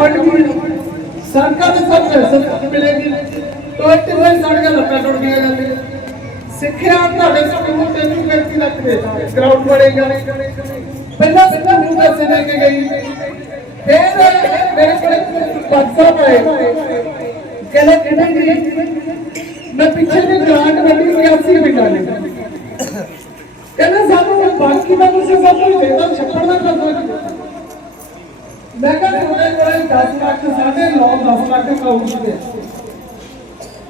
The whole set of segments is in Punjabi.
अपॉइंटमेंट सरकार सबसे सबसे मिलेगी तो एक दिन सरकार का पेट्रोल दिया जाएगा ਸਿੱਖਿਆ ਤੁਹਾਡੇ ਸਕੂਲ ਤੈਨੂੰ ਬੇਨਤੀ ਰੱਖਦੇ ਗਰਾਊਂਡ ਬਣੇਗਾ ਪਹਿਲਾਂ ਪਹਿਲਾਂ ਨਿਊ ਪੈਸੇ ਦੇ ਕੇ ਗਈ ਫਿਰ ਮੇਰੇ ਕੋਲ ਪਰਸਾ ਪਾਏ ਕਹਿੰਦਾ ਕਿਹਨਾਂ ਜੀ ਮੈਂ ਪਿੱਛੇ ਵੀ ਗ੍ਰਾਂਟ ਵੰਡੀ 86 ਬਿੰਡਾਂ ਨੇ ਕਹਿੰਦਾ ਸਾਨੂੰ ਬਾਕੀ ਦਾ ਤੁਸੀਂ ਸਭ ਕੁਝ ਦੇਤਾ ਛੱਪੜ ਦਾ ਕਰਦਾ ਮੈਂ ਕਹਿੰਦਾ ਤੁਹਾਡੇ ਕੋਲ 10 ਲੱਖ ਸਾਢੇ 9 10 ਲੱਖ ਅਕਾਊਂਟ ਤੇ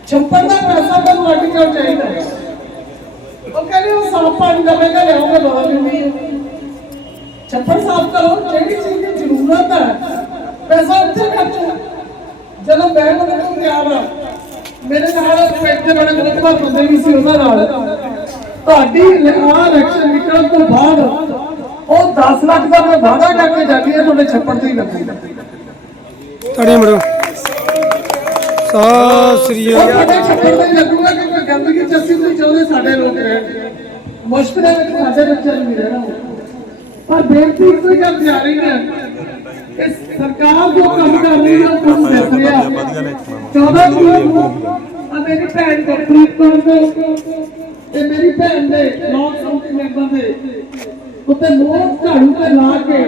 ਛੱਪੜ ਦਾ ਪੈਸਾ ਮੈਨੂੰ ਵੱਢ ਕੇ ਚਾਹੀਦਾ ਉਹ ਕਹਿੰਦੇ ਉਹ ਸਾਫ਼ ਪਾਣੀ ਦਾ ਮੈਂ ਕਿਹਾ ਲਿਆਉਂਗਾ ਦਵਾ ਦਿੰਦੀ ਛੱਪੜ ਸਾਫ਼ ਕਰੋ, ਜਿਹੜੀ ਚੀਜ਼ ਦੀ ਜ਼ਰੂਰਤ ਹੈ, ਪੈਸਾ ਉੱਥੇ ਖਰਚੋ। ਜਦੋਂ ਮੈਂ ਮੈਨੂੰ ਗਿਆ ਵਾ ਮੇਰੇ ਨਾਲ ਪਿੰਡ ਦੇ ਬੜੇ ਮੁਖਬਰ ਬੰਦੇ ਵੀ ਸੀ ਉਹਨਾਂ ਨਾਲ। ਤੁਹਾਡੀ ਆ ਇਲੈਕਸ਼ਨ ਨਿਕਲਣ ਤੋਂ ਬਾਅਦ ਉਹ 10 ਲੱਖ ਦਾ ਮੈਂ ਵਾਅਦਾ ਕਰਕੇ ਜਾਂਦੀ ਹੈ ਤੁਹਾਡੇ ਛੱਪੜ ਤੇ ਹੀ ਲੱਗੀ। ਤੜੀ ਮੜੋ ਸਤਿ ਸ੍ਰੀ ਅਕਾਲ। ਤੁਹਾਡੇ ਛੱਪੜ ਤੇ ਹੀ ਲੱਗੂਗਾ ਕਿ ਕੋਈ ਗੰਦਗੀ ਚ ਅਸੀਂ ਨਹੀਂ ਚਾਹੁੰਦੇ ਸਾਡੇ ਲੋਕ ਰਹਿਣ। ਮੁਸ਼ਕਿਲ ਹੈ ਕਿ ਸਾਡੇ ਬੱਚੇ ਨੂੰ ਨਹੀਂ ਰਹਿਣਾ। ਪਰ ਬੇਨਤੀ ਇੱਕੋ ਹੀ ਗੱਲ ਜਾ ਰਹੀ ਹੈ ਕਿ ਸਰਕਾਰ ਜੋ ਕੰਮ ਕਰ ਰਹੀ ਹੈ ਉਹ ਕੰਮ ਕਰ ਰਹੀ। ਹੈ 14 ਤਰੀਕ ਨੂੰ। ਆ ਮੇਰੀ ਭੈਣ ਗੁਰਪ੍ਰੀਤ ਕੌਰ ਦੇ ਤੇ ਮੇਰੀ ਭੈਣ ਦੇ ਨੌ ਸੰਮਤੀ ਮੈਂਬਰ ਦੇ। ਉੱਤੇ ਲੋਕ ਝਾੜੂ ਤੇ ਲਾ ਕੇ